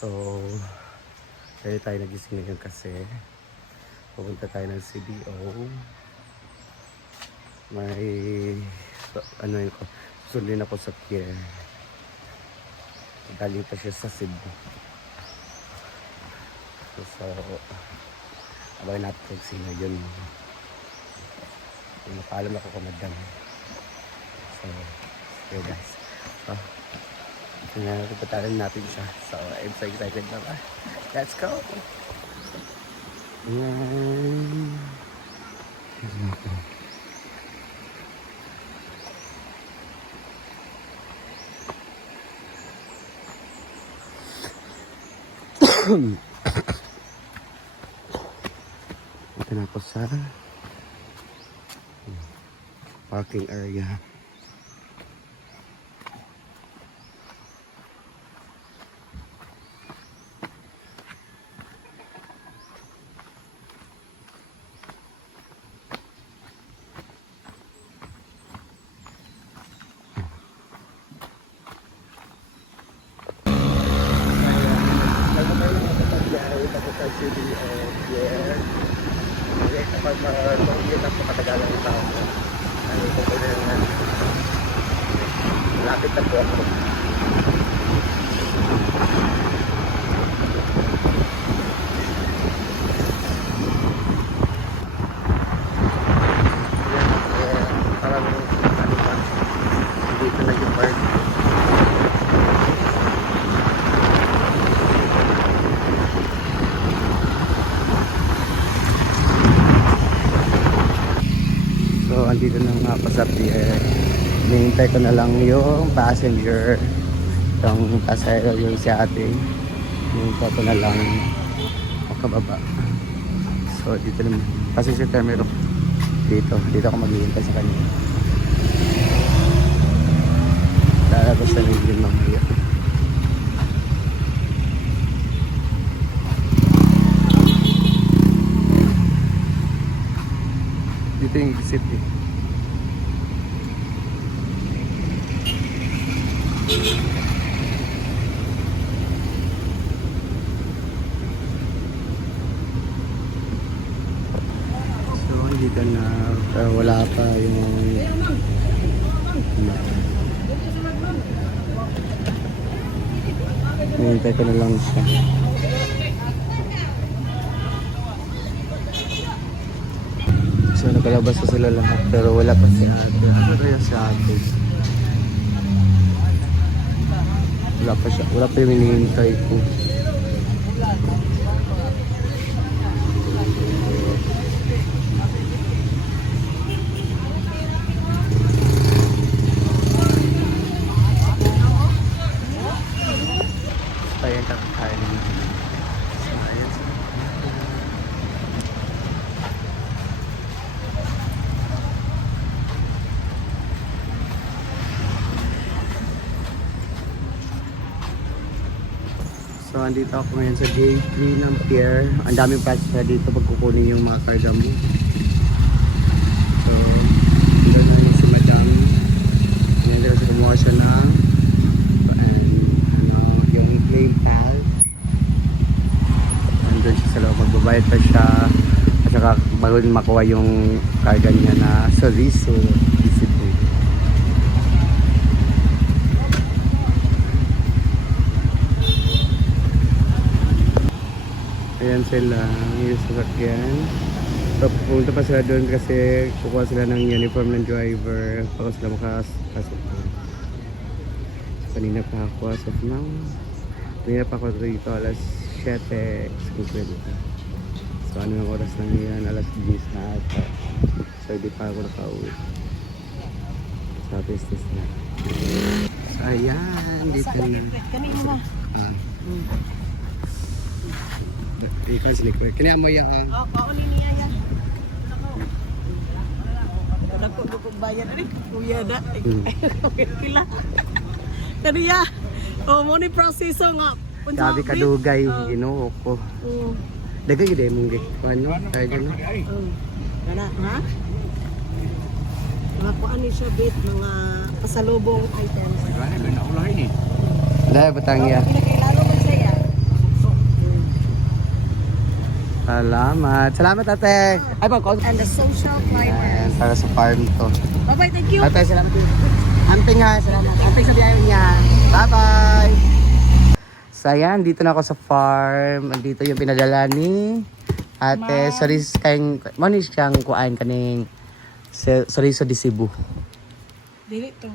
So, kaya tayo nagising ngayon kasi pupunta tayo ng CDO. May ano yun ko, susundin ako sa pier. Galing pa siya sa Cebu. So, abay natin kung sino yun. Napaalam ako kay madam. So, okay guys. So, puputarin natin siya. So, I'm so excited na ba? Let's go! Ayan. Ito na ako sa parking area. Kapag mag-ulit ako katagalan ng tao ko, ano ito ko na lapit na po ako. Parang ano pa, dito na yung park. So, andito na nga pa sa pier. Hinihintay ko na lang yung passenger. Yung pasahero, yung si ate. Hinihintay ko na lang makababa. So, dito naman. Kasi si Termero dito ako maghihintay sa kanya. Lalabas na rin yung mamaya. Dito yung city. So, dito na pero wala pa yung hinihintay ko na lang siya. So, nakalabas na sila lahat pero wala pa si ate. Ano kaya si ate? Wala pa siya. Wala pa yung hinihintay ko. Ayan, kakakain naman. So, ayan sila. So, andito ako ngayon sa gate 3 ng pier. Ang daming passenger dito pag kukunin yung mga karga mo. So, doon na yung si madam. Ngayon daw sa kumuha siya na yung claim pal. Andun siya sa loob. Magbabayad pa siya. At saka bago din makuha yung karga niya na service. So, discipline. Ayan sila, yung sasakyan. So, pumunta pa sila doon kasi kukuha sila ng uniform ng driver para sila makasok. Kanina pa ako as of now. Kanina pa ako dito alas 7:50. So, ano yung oras lang yan? Alas 10 na ata. So, hindi pa ako nakauwi sa business na. So, ayan, dito na. Kanina mo. Ikaw si Nico. Kaya mo yan ka? Oo, kauli niya yan. Ako bayad rin. Kuya na. Kila. Kaniya. Oh, mo ni proseso nga. Sabi kadugay, ginoo ko. Dagay gid mong ano, kaya gano. Kana, ha? Mga kuan ni siya bit mga pasalubong items. Dahil batang ya. Pinakilalo mo siya. Salamat. Salamat, ate. Ay po, And the social climber. Ayan, para sa farm to. Bye-bye, thank you. Ate, salamat din. Amping ha, salamat. Amping sa biyahe niya. Bye-bye! So ayan, dito na ako sa farm. Andito yung pinadala ni Ate Soris kayong manis siyang kuan kaning Soriso de Cebu. Dili to.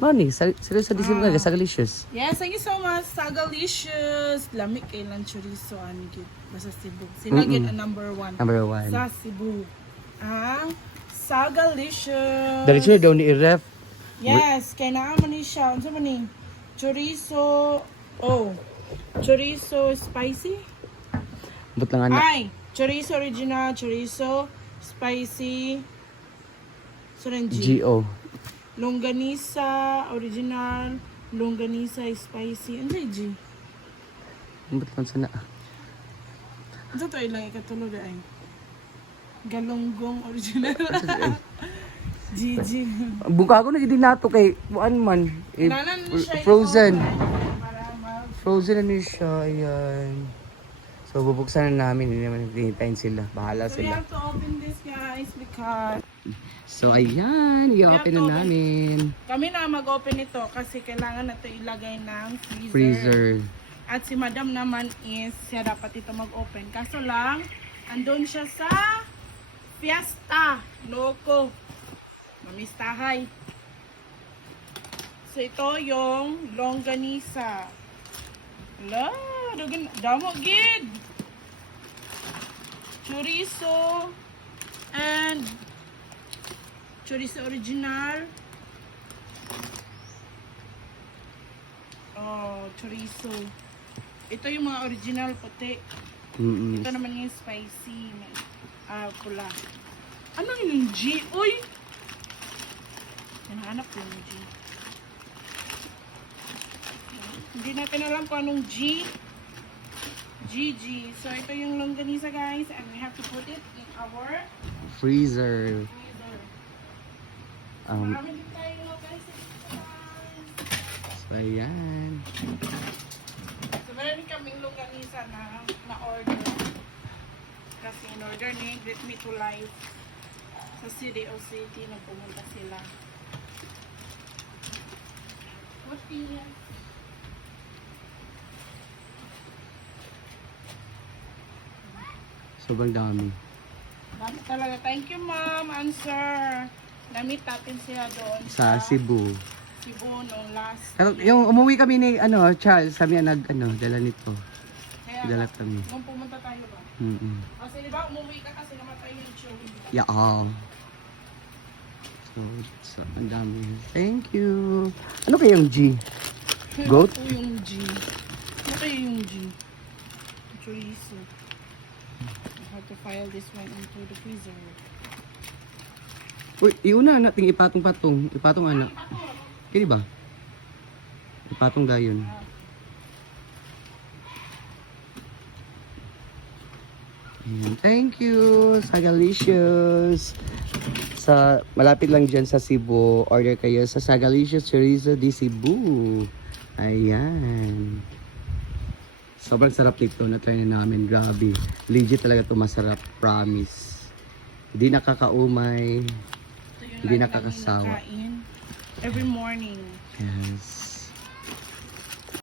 Mani, Soriso de Cebu nga Sagalicious. Yes, thank you so much. Sagalicious. Lamig kay lang chorizo ani gid basta Cebu. Sila gid ang number 1 Number 1. sa Cebu. Ang Sagalicious. Dali siya daw ni Iref. Yes, kay naa man ni siya. Unsa man ni? Chorizo. Oh. Chorizo spicy? But lang anak. Ay, chorizo original, chorizo spicy. Surenji. GO. Longganisa original, longganisa spicy. Ano G? But lang sana. Ano to ilang ikatulog ay? Galunggong original. GG. Buka ko na gid nato kay buan man. Kailangan mo siya Frozen. Para Frozen na niya siya. Ayan. So bubuksan na namin. Hindi naman hintayin sila. Bahala So we sila. have to open this guys because So ayan. I-open na namin. kami na mag-open ito kasi kailangan na ito ilagay ng freezer. Freezer. At si madam naman is siya dapat ito mag-open. Kaso lang, andun siya sa Fiesta. Loko. Mamistahay. So ito yung longganisa. Ala, damo gid. Chorizo and chorizo original. Oh, chorizo. Ito yung mga original puti. Mm-mm. Ito naman yung spicy. Pula. Ano yung G? Uy! Hinahanap ko yung G. Hindi natin alam kung anong G. GG. So, ito yung longganisa guys. And we have to put it in our Freezer. freezer. Um, Marami din tayo longganisa. so ayan. So, meron din kaming longganisa na order. Kasi in order ni Greet Me to Life sa CDO City nung pumunta sila. What yan? Sobrang dami. Dami talaga. Thank you, ma'am. Answer. Namit natin siya doon Sa Cebu. Cebu nung last. Yung umuwi kami ni Charles, kami ang dala nito. Kaya Dala kami. nung pumunta tayo ba? Mm-mm. Kasi di ba umuwi ka kasi namatay yung show. Yeah. So, ang dami. Thank you. Ano kayong G? Goat? Ito yung G. Ano kayo yung G? Chorizo. I have to file this one into the freezer. Uy, iuna nating ipatong-patong. Ipatong anak. Kini ba? Ipatong dayon. Thank you, Sagalicious. Sa malapit lang diyan sa Cebu, order kayo sa Sagalicious Chorizo de Cebu. Ayan. Sobrang sarap nito, na-try na namin, grabe. Legit talaga to, masarap, promise. Hindi nakakaumay, Ito yung hindi lagi nakakasawa. namin nakain every morning. Yes.